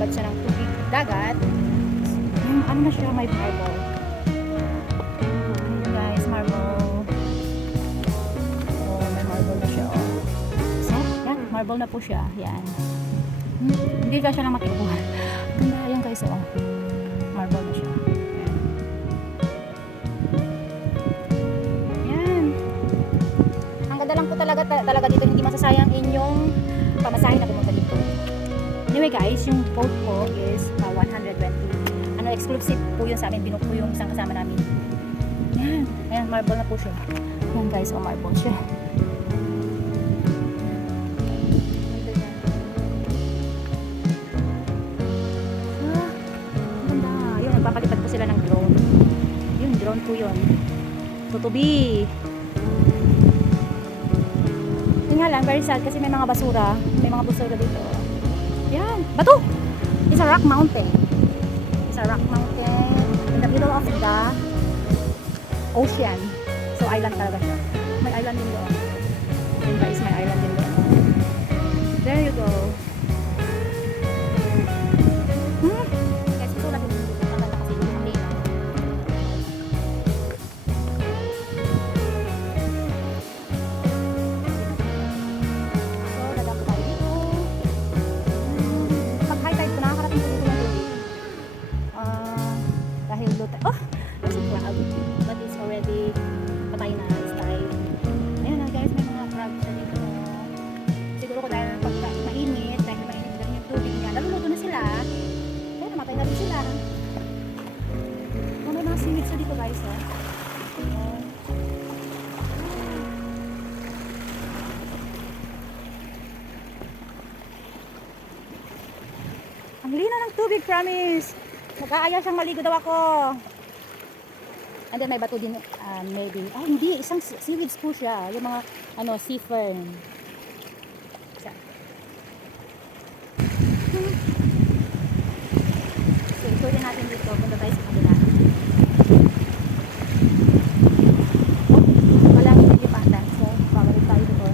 babad siya ng tubig dagat. Ano na siya, may marble. Ayan guys, marble. Oh, may marble na siya. Oh. So, yan, marble na po siya. Yan. Hindi ka siya lang makikuha. Ganda, yan guys, oh. Marble na siya. Yan. Ang ganda lang po talaga dito. Hindi masasayang inyong pamasahe na pumunta dito. Anyway guys, yung boat po is 120. Ano, exclusive po yun sa amin. Binook po yung isang kasama namin. Yan. Ayan, marble na po siya. Yan guys, oh, marble siya. Nagpapalipad po sila ng drone. Yung drone po yun. Tutubi. Yun nga lang, very sad kasi may mga basura. May mga basura dito. Yan. Bato! It's a rock mountain. It's a rock mountain in the middle of the ocean. So island talaga siya. May island din doon. Yun guys, may island din doon. There you go. Oh, there's a crab, but it's already patay na, it's died. Ayan na guys, may mga crab sa dito. Siguro ko dahil pagka mainit lang yung tubig niya, naluluto na sila. Kaya namatay na rin sila. Oh, may mga seaweed sa dito guys, oh. Ang lino ng tubig, promise. Nag-aaya siyang maligo daw ako. And then may bato din, maybe. Ah, hindi. Isang seaweeds po siya. Yung mga, sea fern. Isa. So, ituloy natin dito. Punta tayo sa kabila. Walang nilipatan. So, babalik tayo dito.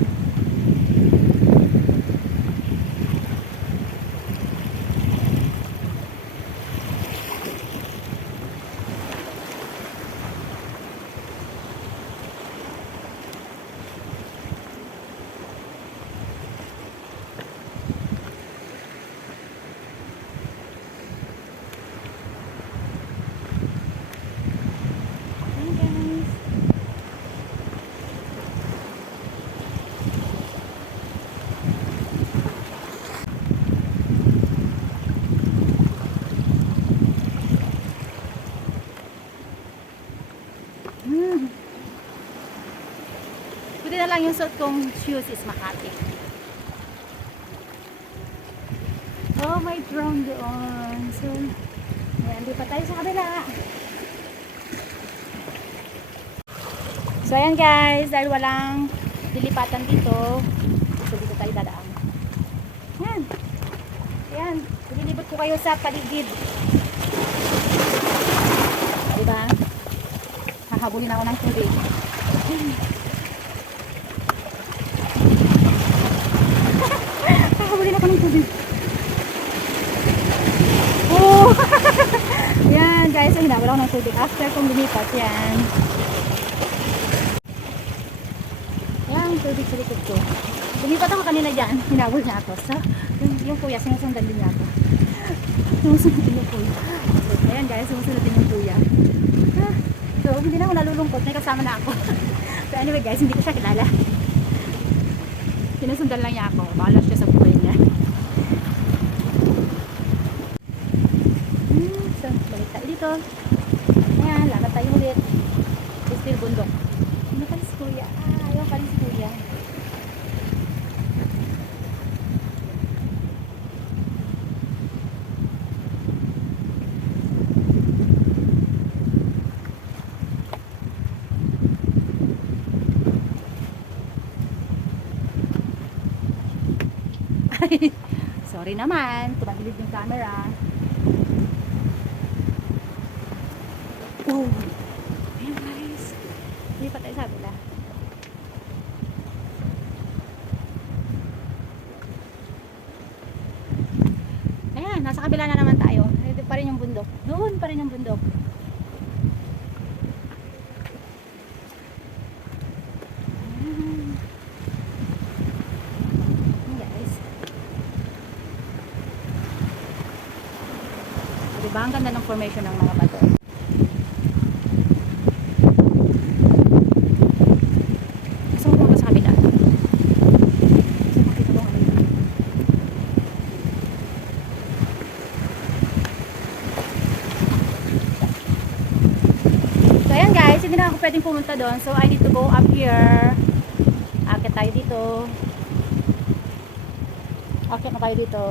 Buti na lang yung suot kong shoes is Makati. Oh, may drone doon. So, ayan, di pa tayo sa kabila. So, ayan guys, dahil walang dilipatan dito, so dito tayo dadaan. Ayan. Ayan, dililibot ko kayo sa paligid. Diba? Hahabulin ako ng tubig. Hahabulin ako ng tubig. Oh! Yan guys, so hinabol ako ng tubig. After kong lumipat, yan. Yan, tubig sa likod ko. Lumipat ako kanina dyan. Hinabol niya ako. So, yung kuya, sinusundan din niya ako. Sumusunod din yung kuya. So, ayan guys, sumusunod din yung kuya. So, hindi na ako nalulungkot. May kasama na ako. So, anyway guys, hindi ko siya kilala. Sinusundan lang niya ako. Bahala siya sa buhay niya. So, balik tayo dito. Ayan, lakad tayo ulit. Still bundok. Ano pa si kuya? Ayaw pa rin si kuya. Sorry naman, tumagilid yung camera. Oh, ayan guys, hindi pa tayo sa kabila. Ayan, Ayan, nasa kabila na naman tayo. Ito pa rin yung bundok. Doon pa rin yung bundok. Guys. Diba, ang ganda ng formation ng mga bato. Gusto ko pumunta sa kabila. So ayan guys, hindi na ako pwedeng pumunta doon. So I need to go up here. Akit tayo dito. Akit na tayo dito.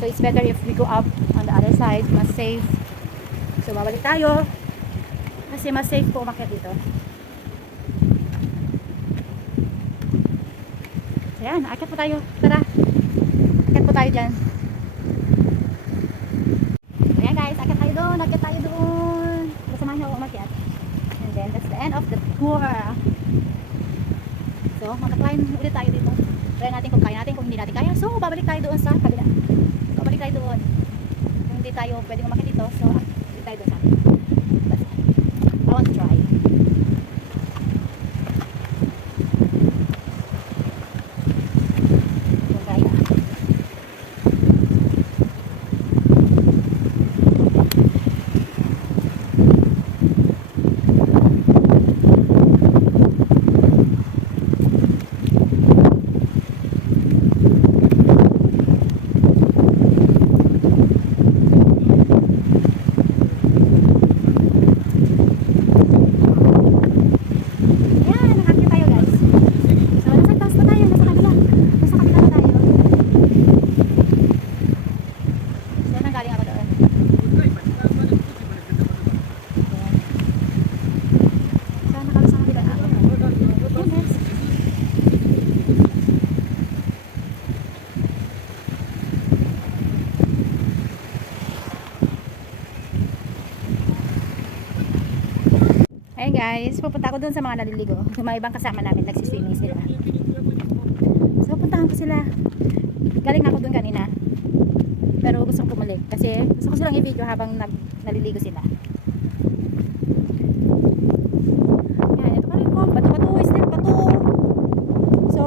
So it's better if we go up on the other side. Mas safe. So babalik tayo. Kasi mas safe po umakyat dito. So yan, akit po tayo. Tara. Akit po tayo dyan. Ayan guys, akit tayo doon. Akit tayo doon. Kasamahan niyo ako umakyat. And then that's the end of the tour. So mag-climb ulit tayo dito. Try natin kung kaya natin, kung hindi natin kaya. So babalik tayo doon sa kabila. Babalik tayo doon. Kung hindi tayo pwedeng umakyat dito, so babalik tayo doon sa atin. But I want to try. Kung kaya. Ayan, nakakita tayo guys. So, nasa taas na tayo, nasa kabila. Nasa kabila na tayo. So, nanggaling ako doon. Ayan. So, nakabasa kabila na ako. Ayan guys. Ayan guys, pupunta ako doon sa mga naliligo. Yung mga ibang kasama namin, nagsiswimming sila. So, puntahan ko sila. Galing na ako doon kanina. Pero gusto kong pumalik. Kasi gusto ko silang i-video habang naliligo sila. Ayan, ito pa rin ko. Bato-bato, still bato. So,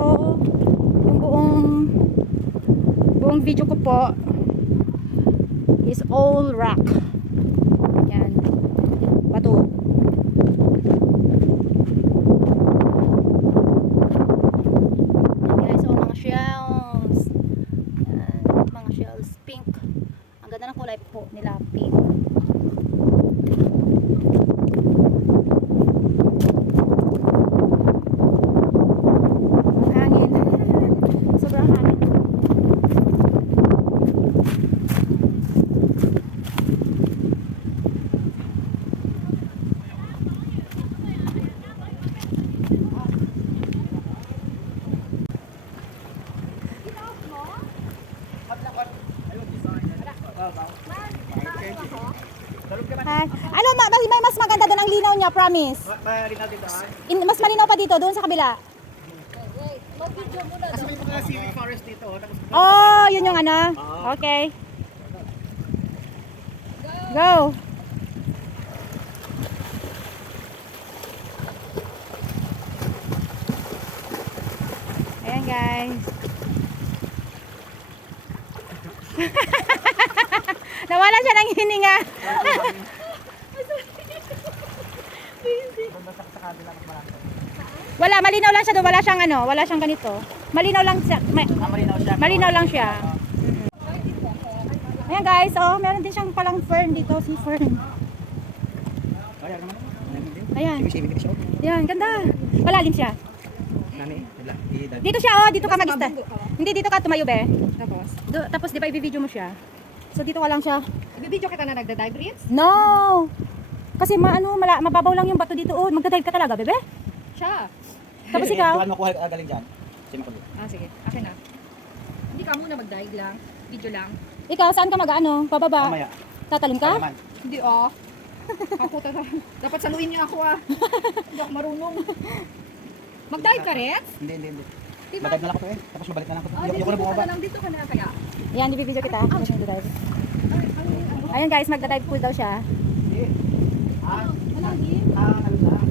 yung buong video ko po is all rock. Ayan. Bato. Guys, oh, mga shells. Ayan, mga shells, pink. Ang ganda ng kulay po nila, pink. Hangin. Sobrang hangin. Hi. Ano, may mas maganda doon ang linaw niya, promise. Mas malinaw pa dito, doon sa kabila. Kasi may mga scenic forest dito. Oh, yun yung ano? Okay. Go. Ayan guys. Nawala siya ng hininga. Wala, malinaw lang siya doon. Wala siyang ano, wala siyang ganito. Malinaw lang siya. Malinaw siya. Malinaw lang siya. Ayan guys, oh, meron din siyang palang fern dito, si fern. Ayan. Ayan, ganda. Malalim siya. Dito siya, oh, dito ka mag-ista. Hindi, dito ka tumayo, be. Tapos di ba i-video mo siya? So dito ka lang siya. I-video kita na nagda-dive reels? No! Kasi mababaw lang yung bato dito. Oh, magda-dive ka talaga, bebe? Siya. Tapos ikaw? Tuwan mo kuha galing dyan. Ah, sige. Akin na. Hindi ka muna mag-dive lang. Video lang. Ikaw, saan ka mag-ano? Pababa? Mamaya. Tatalim ka? Naman. Hindi oh. Ako dapat saluin niyo ako ah. Hindi ako marunong. Mag-dive ka rin? Hindi. Diba? Magad na lang ako eh. Tapos mabalik na lang ako. Ah, Yung ko na dito ka bumaba. na lang. Dito ka na kaya. Yan, bibidyo kita. Magdadive. Ayun guys, magdadive pool daw siya.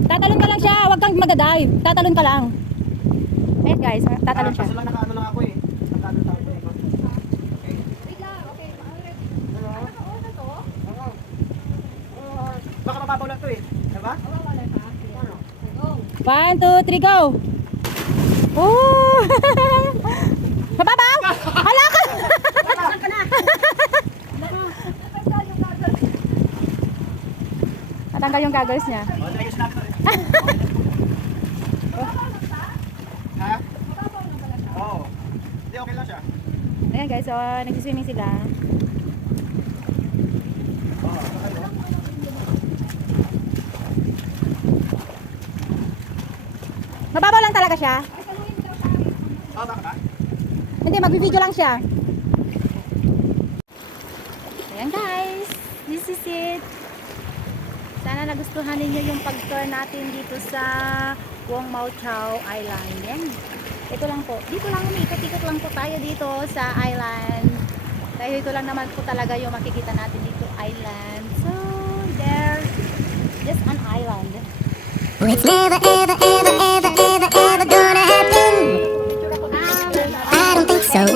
Tatalon ka lang siya, huwag kang magdadive. Tatalon ka lang. Ayun guys, tatalon siya. Kaso lang nakaano lang ako eh. Nakaano lang ako eh. Okay. Wait lang, okay. Nakauna to? Baka mababaw lang to eh. Diba? Wala pa. Go. 1, 2, 3, go! Oh! Mababaw! Hala ka! Natanggal yung goggles niya. O, ayos natin to eh. Ha? Oo. Hindi, okay lang siya. Ayan guys, so nagsiswimming sila. Oo, ano? Mababaw lang talaga siya. Oo, baka ba? Hindi, magbibideo lang siya. Ayan guys, this is it. Sana nagustuhan ninyo yung pag-tour natin dito sa Wong Mau Chau Island. Yan. Ito lang po. Dito lang, ikot-ikot lang po tayo dito sa island. Dahil ito lang naman po talaga yung makikita natin dito island. So, there's just an island. It's never, ever, ever, ever, ever, ever gonna happen. I don't think so.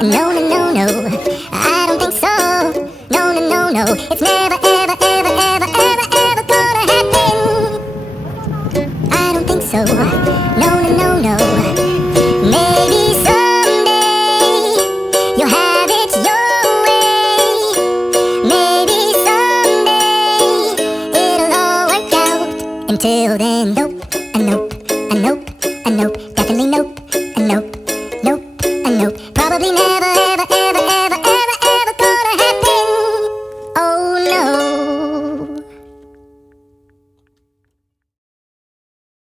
No, no, no, no. I don't think so. No, no, no, no. It's never, ever, ever, ever, ever, ever gonna happen. I don't think so. No, no, no, no. Maybe someday you'll have it your way. Maybe someday it'll all work out. Until then, nope, a nope, a nope, a nope, definitely nope, a nope, nope, a nope. Probably never.